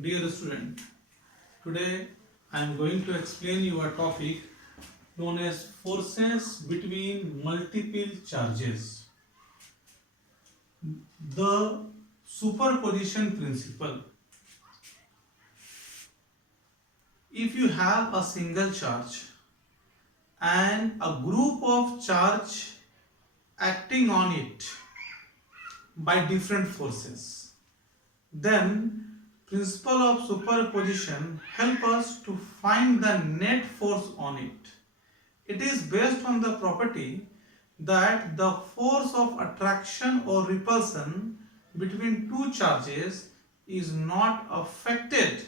Dear student, today I am going to explain you a topic known as forces between multiple charges. The superposition principle. If you have a single charge and a group of charge acting on it by different forces, then principle of superposition help us to find the net force on it. It is based on the property that the force of attraction or repulsion between two charges is not affected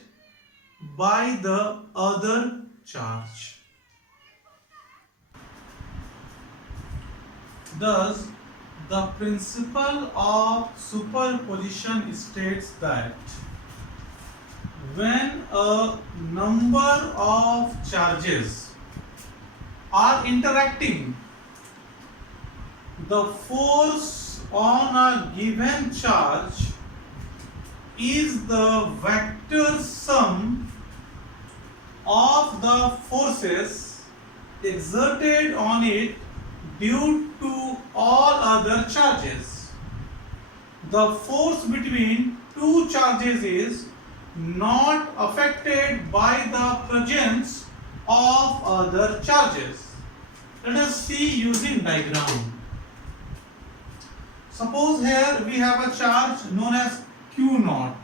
by the other charge. Thus, the principle of superposition states that when a number of charges are interacting, the force on a given charge is the vector sum of the forces exerted on it due to all other charges. The force between two charges is not affected by the presence of other charges. Let us see using diagram. Suppose here we have a charge known as Q0,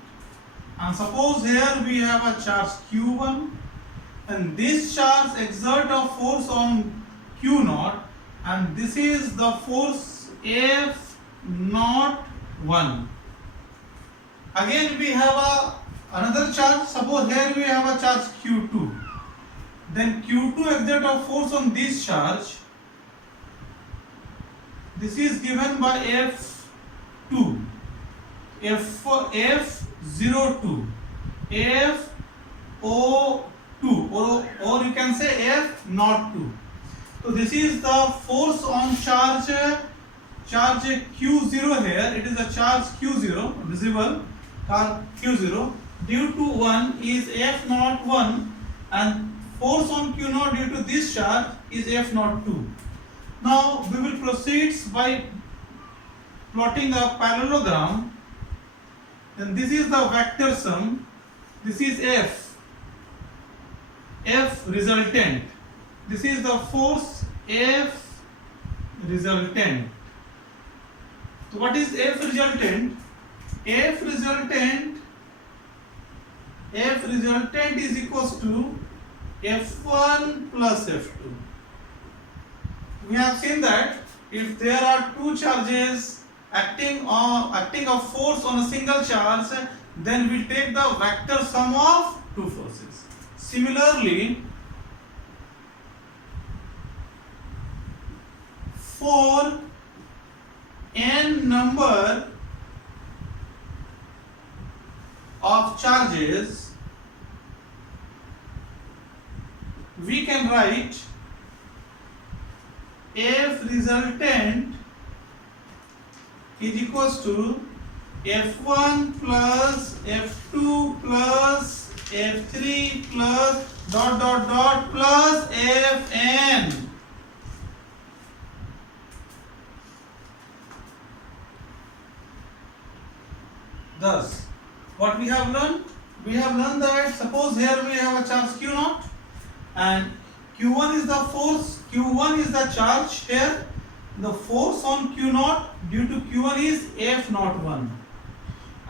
and suppose here we have a charge Q1, and this charge exert a force on Q0, and this is the force F01. Again we have another charge. Suppose here we have a charge Q2. Then Q2 exert a force on this charge. This is given by F2, F02, F02, or you can say F02. So this is the force on charge Q0 here. It is a charge Q0, visible charge Q0. Due to 1 is F01, and force on Q0 due to this charge is F02. Now we will proceed by plotting a parallelogram. Then this is the vector sum. This is F resultant. This is the force F resultant. So what is F resultant? F resultant is equals to F1 plus F2. We have seen that if there are two charges acting a force on a single charge, then we take the vector sum of two forces. Similarly, for n number of charges, we can write F resultant is equals to F1 plus F2 plus F3 plus plus Fn. Thus, what we have learned? We have learned that suppose here we have a charge Q0 and Q1 is the force, Q1 is the charge here. The force on Q0 due to Q1 is F01.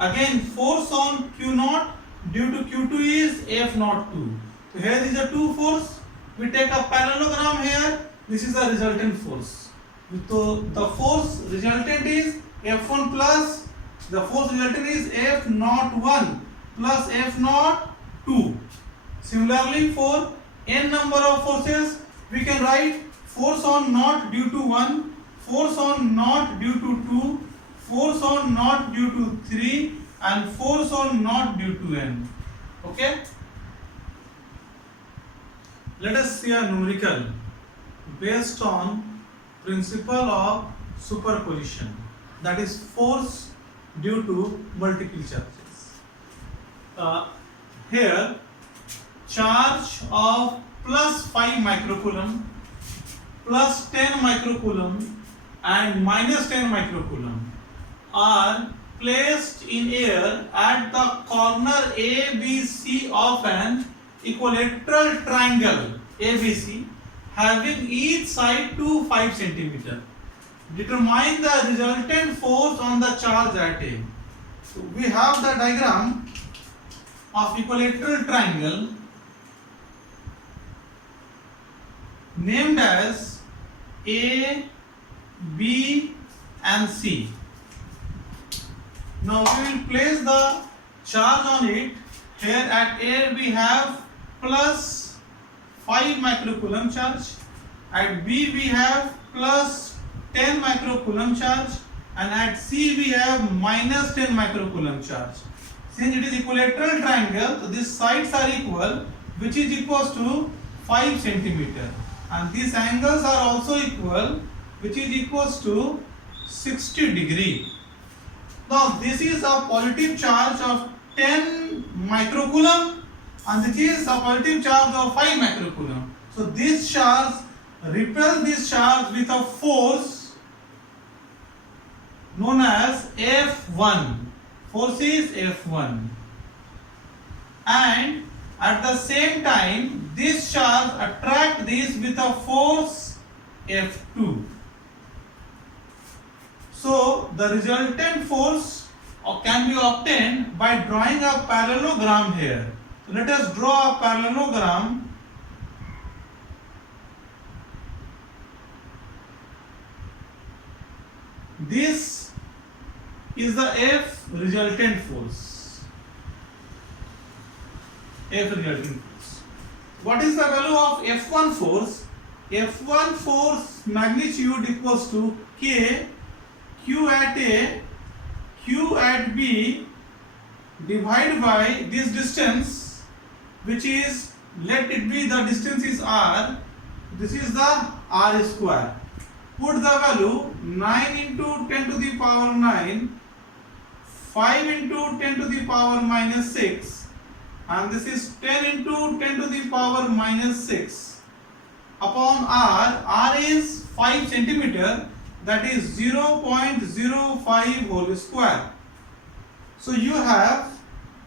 Again, force on Q0 due to Q2 is F02. So here is a two force. We take a parallelogram here. This is a resultant force. So the force resultant is F1 plus the force resultant is F01 plus F02. Similarly, for n number of forces, we can write force on naught due to 1, force on naught due to 2, force on naught due to 3, and force on naught due to n. Okay? Let us see a numerical based on principle of superposition, that is force due to multiple charges. uh, here charge of plus 5 microcoulomb, plus 10 microcoulomb and minus 10 microcoulomb are placed in air at the corner ABC of an equilateral triangle ABC having each side to 5 centimeter. Determine the resultant force on the charge at A. So we have the diagram of equilateral triangle named as A, B and C. Now we will place the charge on it. Here at A we have plus 5 microcoulomb charge. At B we have plus 10 microcoulomb charge, and at C we have minus 10 microcoulomb charge. Since it is equilateral triangle, so these sides are equal, which is equals to 5 centimeter, and these angles are also equal, which is equals to 60 degree. Now this is a positive charge of 10 microcoulomb and this is a positive charge of 5 microcoulomb. So this charge repels this charge with a force known as F1. Force is F1. And at the same time this charge attracts this with a force F2. So the resultant force can be obtained by drawing a parallelogram here. So let us draw a parallelogram. This is the F resultant force. F resultant force. What is the value of F1 force? F1 force magnitude equals to K Q at A, Q at B divided by this distance, which is, let it be the distance is R, this is the R square. Put the value 9 into 10 to the power 9, 5 into 10 to the power minus 6, and this is 10 into 10 to the power minus 6 upon R. R is 5 centimeter, that is 0.05 whole square. So you have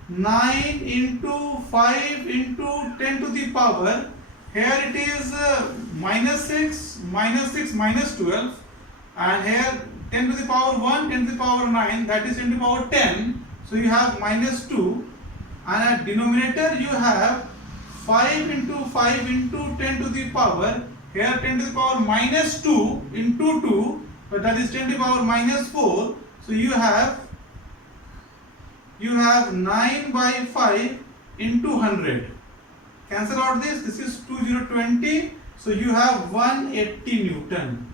9 into 5 into 10 to the power, here it is minus 6, minus 12, and here 10 to the power 1, 10 to the power 9, that is 10 to the power 10. So you have minus 2, and at denominator you have 5 into 5 into 10 to the power, here 10 to the power minus 2 into 2, but that is 10 to the power minus 4. So you have 9 by 5 into 100. Cancel out this is 2020. So you have 180 Newton.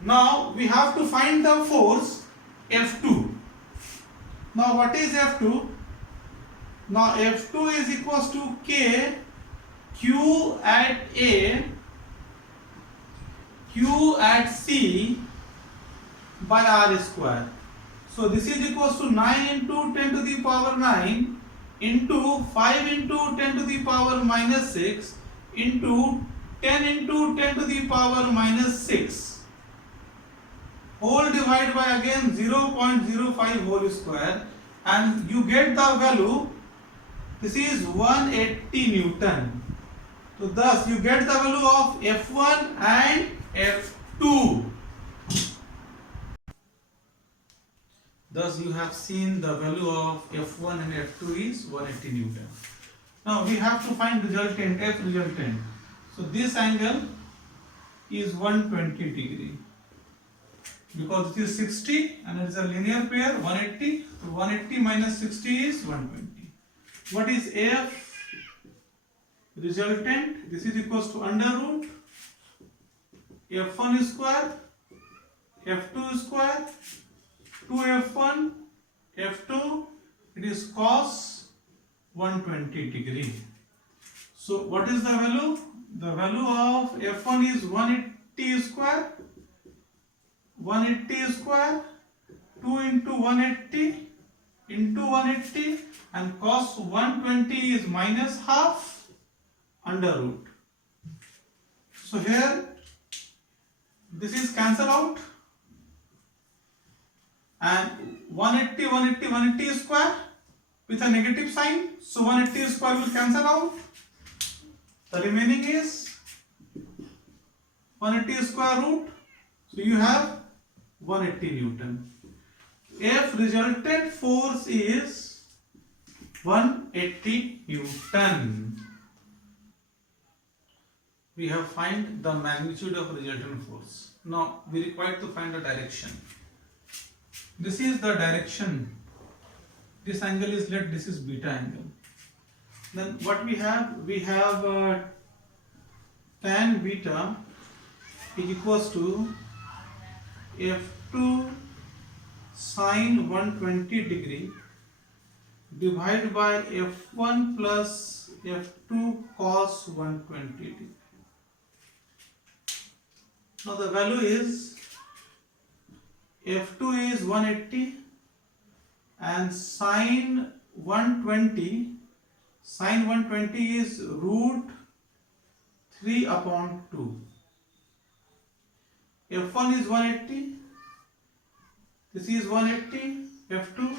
Now we have to find the force F2. Now what is F2? Now F2 is equals to K Q at A, Q at C by R square. So this is equals to 9 into 10 to the power 9 into 5 into 10 to the power minus 6 into 10 into 10 to the power minus 6 whole divided by again 0.05 whole square, and you get the value. This is 180 Newton. So thus you get the value of F1 and F2. Thus you have seen the value of F1 and F2 is 180 Newton. Now we have to find resultant, F resultant. So this angle is 120 degree. Because it is 60 and it is a linear pair, 180. So 180 minus 60 is 120. What is F resultant? This is equals to under root F1 square, F2 square, 2F1, F2, it is cos 120 degree. So what is the value? The value of F1 is 180 square, 180 square, 2 into 180 into 180, and cos 120 is minus half under root. So here this is cancel out, and 180 square with a negative sign, so 180 square will cancel out. The remaining is 180 square root, so you have 180 Newton. If resultant force is 180 Newton, we have find the magnitude of resultant force. Now we require to find the direction. This is the direction. This angle is let this is beta angle. Then what we have? We have tan beta is equals to f2 sine 120 degree divided by f1 plus f2 cos 120 degree. Now the value is f2 is 180 and sine 120 is root 3 upon 2. f1 is 180, this is 180, f2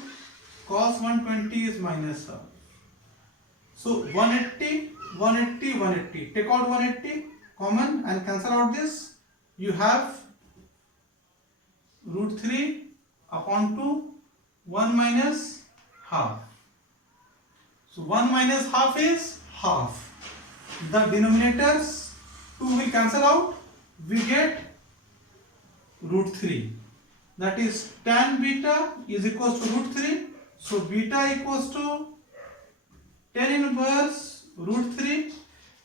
cos 120 is minus half. So 180, 180, 180. Take out 180 common and cancel out this. You have root 3 upon 2, 1 minus half. So 1 minus half is half. The denominators 2 will cancel out. We get root 3. That is tan beta is equals to root 3. So beta equals to tan inverse root 3.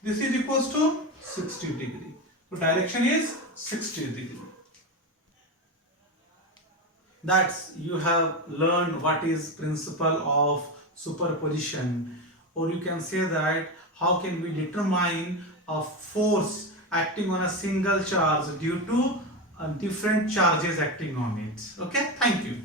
This is equals to 60 degree. So direction is 60 degree. That's you have learned what is principle of superposition, or you can say that how can we determine a force acting on a single charge due to different charges acting on it. Okay, thank you.